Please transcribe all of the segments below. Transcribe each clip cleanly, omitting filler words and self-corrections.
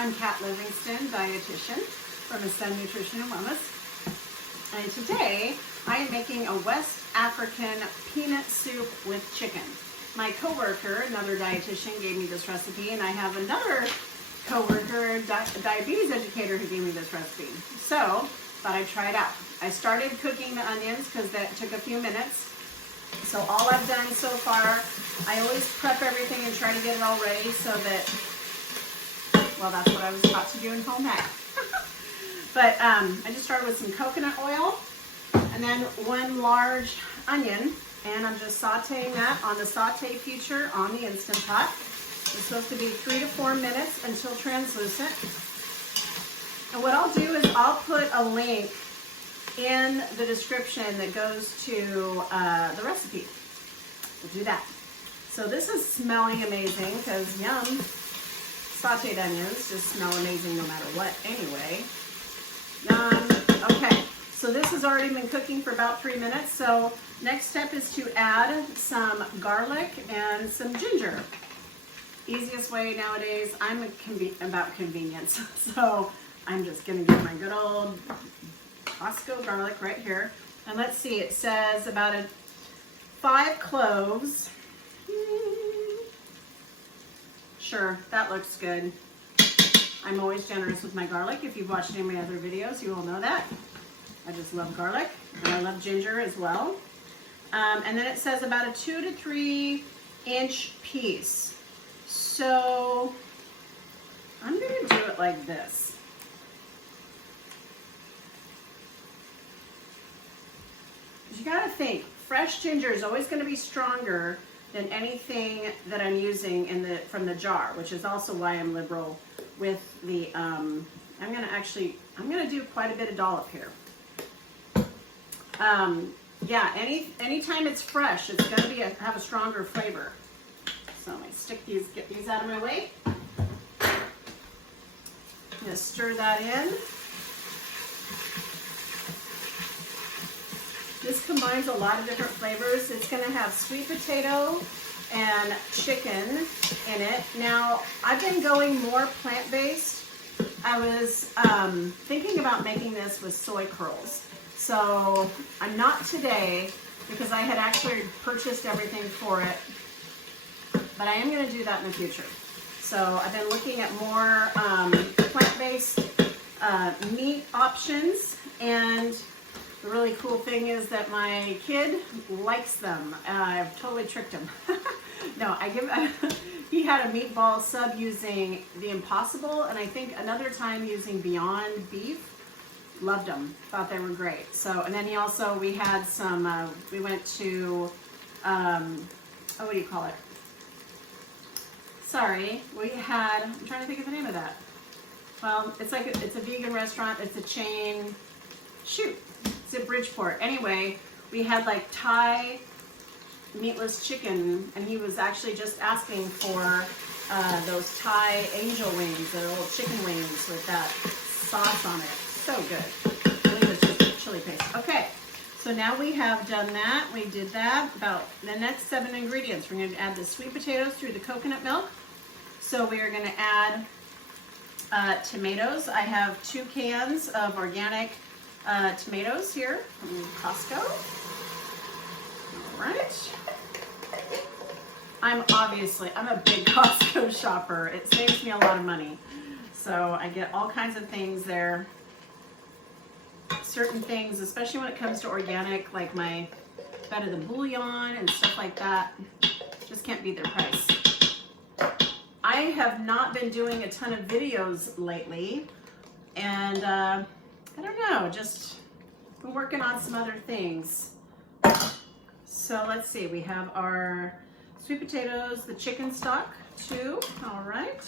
I'm Kat Livingston, dietitian from Ascend Nutrition and Wellness. And today I am making a West African peanut soup with chicken. My coworker, another dietitian, gave me this recipe, and I have another coworker, a diabetes educator, who gave me this recipe. So, thought I'd try it out. I started cooking the onions because that took a few minutes. So all I've done so far, I always prep everything and try to get it all ready so that, well, that's what I was taught to do in home ec. But I just started with some coconut oil and then one large onion, and I'm just sauteing that on the saute feature on the Instant Pot. It's supposed to be 3 to 4 minutes until translucent. And what I'll do is I'll put a link in the description that goes to the recipe. We'll do that. So this is smelling amazing because yum, sauteed onions just smell amazing no matter what anyway. Okay, so this has already been cooking for about 3 minutes. So next step is to add some garlic and some ginger. Easiest way nowadays, I'm about convenience. So I'm just gonna get my good old Costco garlic right here. And let's see, it says about 5 cloves. Sure, that looks good. I'm always generous with my garlic. If you've watched any of my other videos, you all know that. I just love garlic, and I love ginger as well. And then it says about a 2 to 3 inch piece. So I'm gonna do it like this. You gotta think, fresh ginger is always gonna be stronger than anything that I'm using from the jar, which is also why I'm liberal with the, I'm gonna do quite a bit of dollop here. Yeah, anytime it's fresh, it's gonna have a stronger flavor. So let me get these out of my way. I'm gonna stir that in. This combines a lot of different flavors. It's gonna have sweet potato and chicken in it. Now, I've been going more plant-based. I was thinking about making this with soy curls. So I'm not today because I had actually purchased everything for it, but I am gonna do that in the future. So I've been looking at more plant-based meat options, and the really cool thing is that my kid likes them. I've totally tricked him. No, he had a meatball sub using the Impossible, and I think another time using Beyond Beef. Loved them, thought they were great. So, and then we had some, we went to, what do you call it? Sorry, I'm trying to think of the name of that. Well, it's a vegan restaurant, it's a chain, shoot. It's in Bridgeport. Anyway, we had like Thai meatless chicken, and he was actually just asking for those Thai angel wings, the little chicken wings with that sauce on it. So good. I believe it's just chili paste. Okay, so now we have done that. We did that. About the next 7 ingredients. We're going to add the sweet potatoes through the coconut milk. So we are going to add tomatoes. I have 2 cans of organic tomatoes here from Costco. All right. I'm a big Costco shopper. It saves me a lot of money. So I get all kinds of things there. Certain things, especially when it comes to organic, like my better than bouillon and stuff like that, just can't beat their price. I have not been doing a ton of videos lately, and I don't know, just been working on some other things. So let's see, we have our sweet potatoes, the chicken stock too. All right.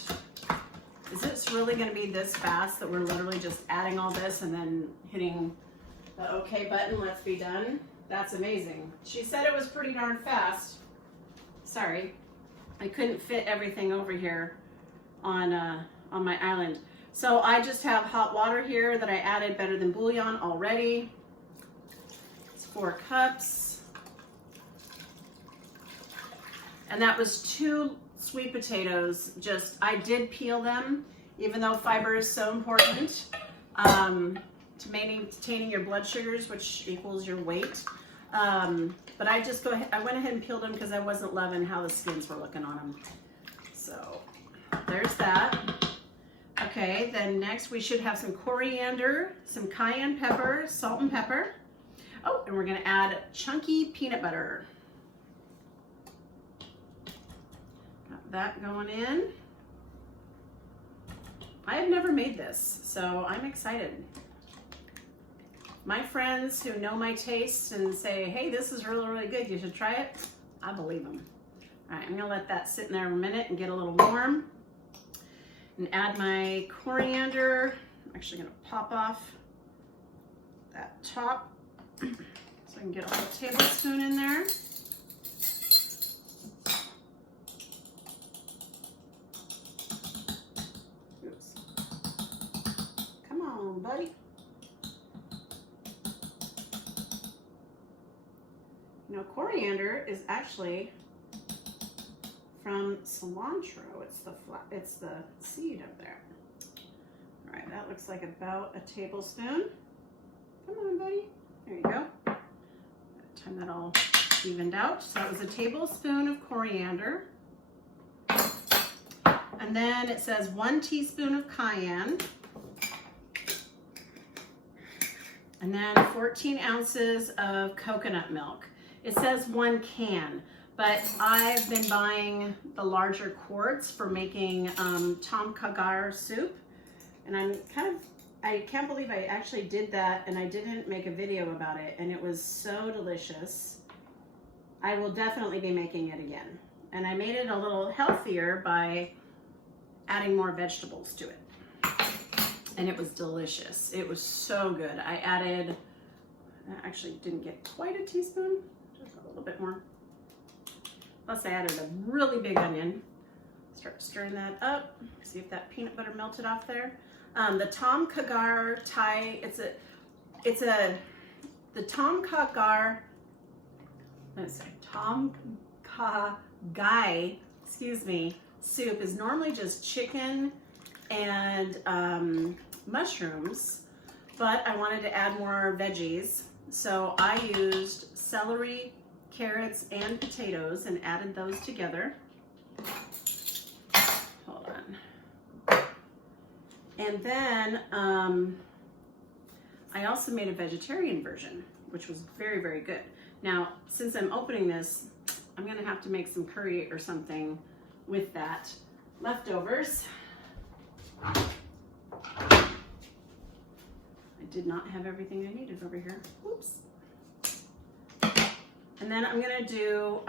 Is this really going to be this fast that we're literally just adding all this and then hitting the OK button? Let's be done. That's amazing. She said it was pretty darn fast. Sorry, I couldn't fit everything over here on my island. So I just have hot water here that I added better than bouillon already. It's 4 cups. And that was 2 sweet potatoes. I did peel them even though fiber is so important to maintaining your blood sugars, which equals your weight. But I went ahead and peeled them because I wasn't loving how the skins were looking on them. So there's that. Okay, then next we should have some coriander, some cayenne pepper, salt and pepper. Oh, and we're gonna add chunky peanut butter. Got that going in. I have never made this, so I'm excited. My friends who know my taste and say, hey, this is really, really good, you should try it, I believe them. All right, I'm gonna let that sit in there a minute and get a little warm. And add my coriander. I'm actually gonna pop off that top so I can get a whole tablespoon in there. Oops. Come on, buddy. You know, coriander is actually from cilantro. It's the seed up there. All right, that looks like about a tablespoon. Come on, buddy. There you go. Time that all evened out. So that was a tablespoon of coriander. And then it says 1 teaspoon of cayenne. And then 14 ounces of coconut milk. It says 1 can. But I've been buying the larger quarts for making tom kha gai soup. And I can't believe I actually did that and I didn't make a video about it. And it was so delicious. I will definitely be making it again. And I made it a little healthier by adding more vegetables to it. And it was delicious. It was so good. I actually didn't get quite a teaspoon, just a little bit more. Plus I added a really big onion. Start stirring that up. See if that peanut butter melted off there. The tom kha gai Thai, the tom kha gai, tom kha gai, excuse me, soup is normally just chicken and mushrooms, but I wanted to add more veggies. So I used celery, carrots, and potatoes and added those together. Hold on. And then I also made a vegetarian version, which was very, very good. Now, since I'm opening this, I'm gonna have to make some curry or something with that leftovers. I did not have everything I needed over here. Oops. And then I'm gonna do,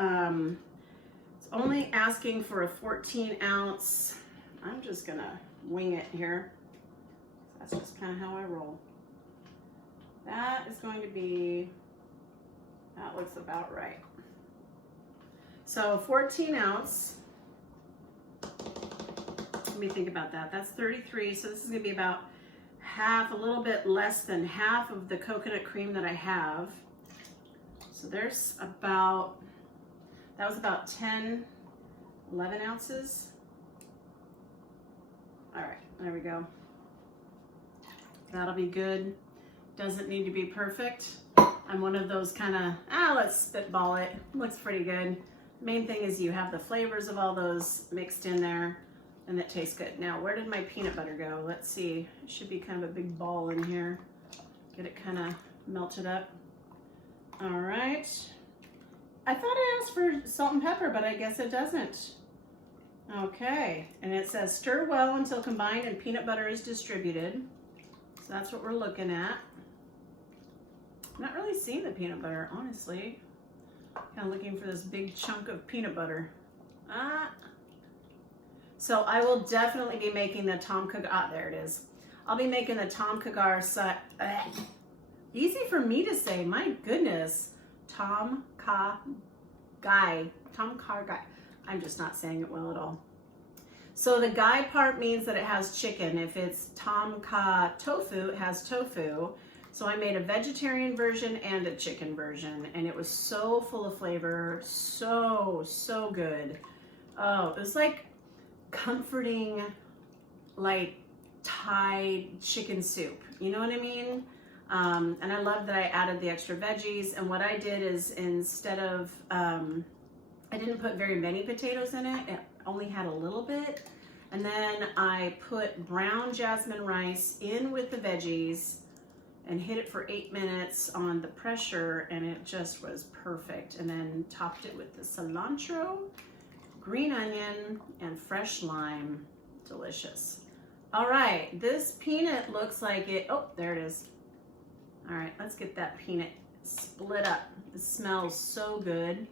it's only asking for a 14 ounce. I'm just gonna wing it here. That's just kind of how I roll. That is going to be, that looks about right. So 14 ounce, let me think about that. That's 33, so this is gonna be about half, a little bit less than half of the coconut cream that I have. So there's about, that was about 10, 11 ounces. All right, there we go. That'll be good. Doesn't need to be perfect. I'm one of those kind of, let's spitball it. Looks pretty good. Main thing is you have the flavors of all those mixed in there and it tastes good. Now, where did my peanut butter go? Let's see. It should be kind of a big ball in here. Get it kind of melted up. All right. I thought it asked for salt and pepper, but I guess it doesn't. Okay, and it says stir well until combined and peanut butter is distributed. So that's what we're looking at. I'm not really seeing the peanut butter, honestly. Kind of looking for this big chunk of peanut butter. So I will definitely be making the tom kha gai, there it is. I'll be making the tom kha gai, easy for me to say, my goodness. Tom kha gai. I'm just not saying it well at all. So the gai part means that it has chicken. If it's tom kha tofu, it has tofu. So I made a vegetarian version and a chicken version, and it was so full of flavor, so good. Oh, it was like comforting like Thai chicken soup. You know what I mean? And I love that I added the extra veggies. And what I did is instead of, I didn't put very many potatoes in it. It only had a little bit. And then I put brown jasmine rice in with the veggies and hit it for 8 minutes on the pressure, and it just was perfect. And then topped it with the cilantro, green onion, and fresh lime. Delicious. All right, this peanut looks like it, oh, there it is. All right, let's get that peanut split up. It smells so good.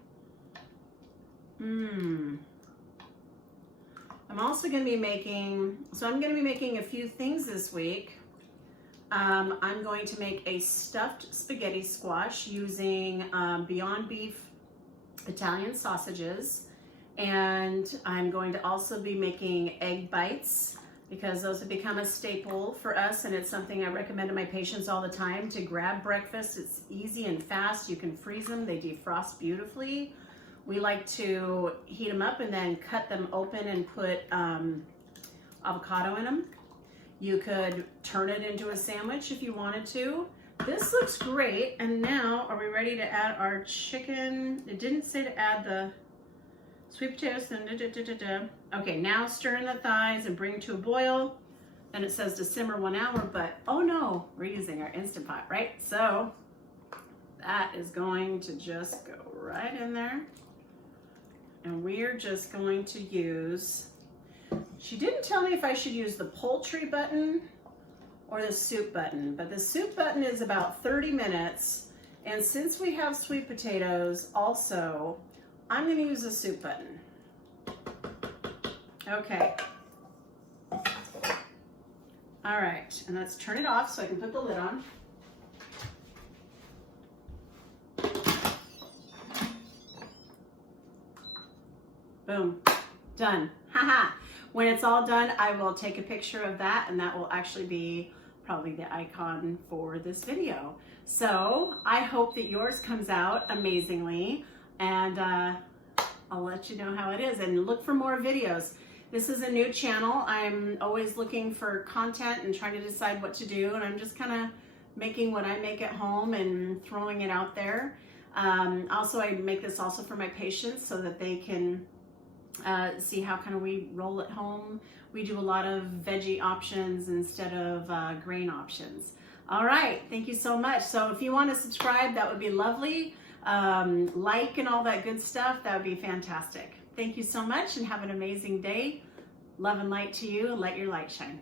I'm also gonna be making, I'm gonna be making a few things this week. I'm going to make a stuffed spaghetti squash using Beyond Beef Italian sausages. And I'm going to also be making egg bites because those have become a staple for us, and it's something I recommend to my patients all the time to grab breakfast. It's easy and fast. You can freeze them. They defrost beautifully. We like to heat them up and then cut them open and put avocado in them. You could turn it into a sandwich if you wanted to. This looks great. And now, are we ready to add our chicken? It didn't say to add the sweet potatoes. Okay, now stir in the thighs and bring to a boil. Then it says to simmer 1 hour, but oh no, we're using our Instant Pot, right? So that is going to just go right in there. And we're just going to use, she didn't tell me if I should use the poultry button or the soup button, but the soup button is about 30 minutes. And since we have sweet potatoes also, I'm gonna use the soup button. Okay. All right, and let's turn it off so I can put the lid on. Boom, done. Haha. When it's all done, I will take a picture of that, and that will actually be probably the icon for this video. So I hope that yours comes out amazingly, and I'll let you know how it is, and look for more videos. This is a new channel. I'm always looking for content and trying to decide what to do, and I'm just kind of making what I make at home and throwing it out there. Also, I make this also for my patients so that they can see how kind of we roll at home. We do a lot of veggie options instead of grain options. All right, thank you so much. So if you want to subscribe, that would be lovely. Like and all that good stuff, that would be fantastic. Thank you so much and have an amazing day. Love and light to you, and let your light shine.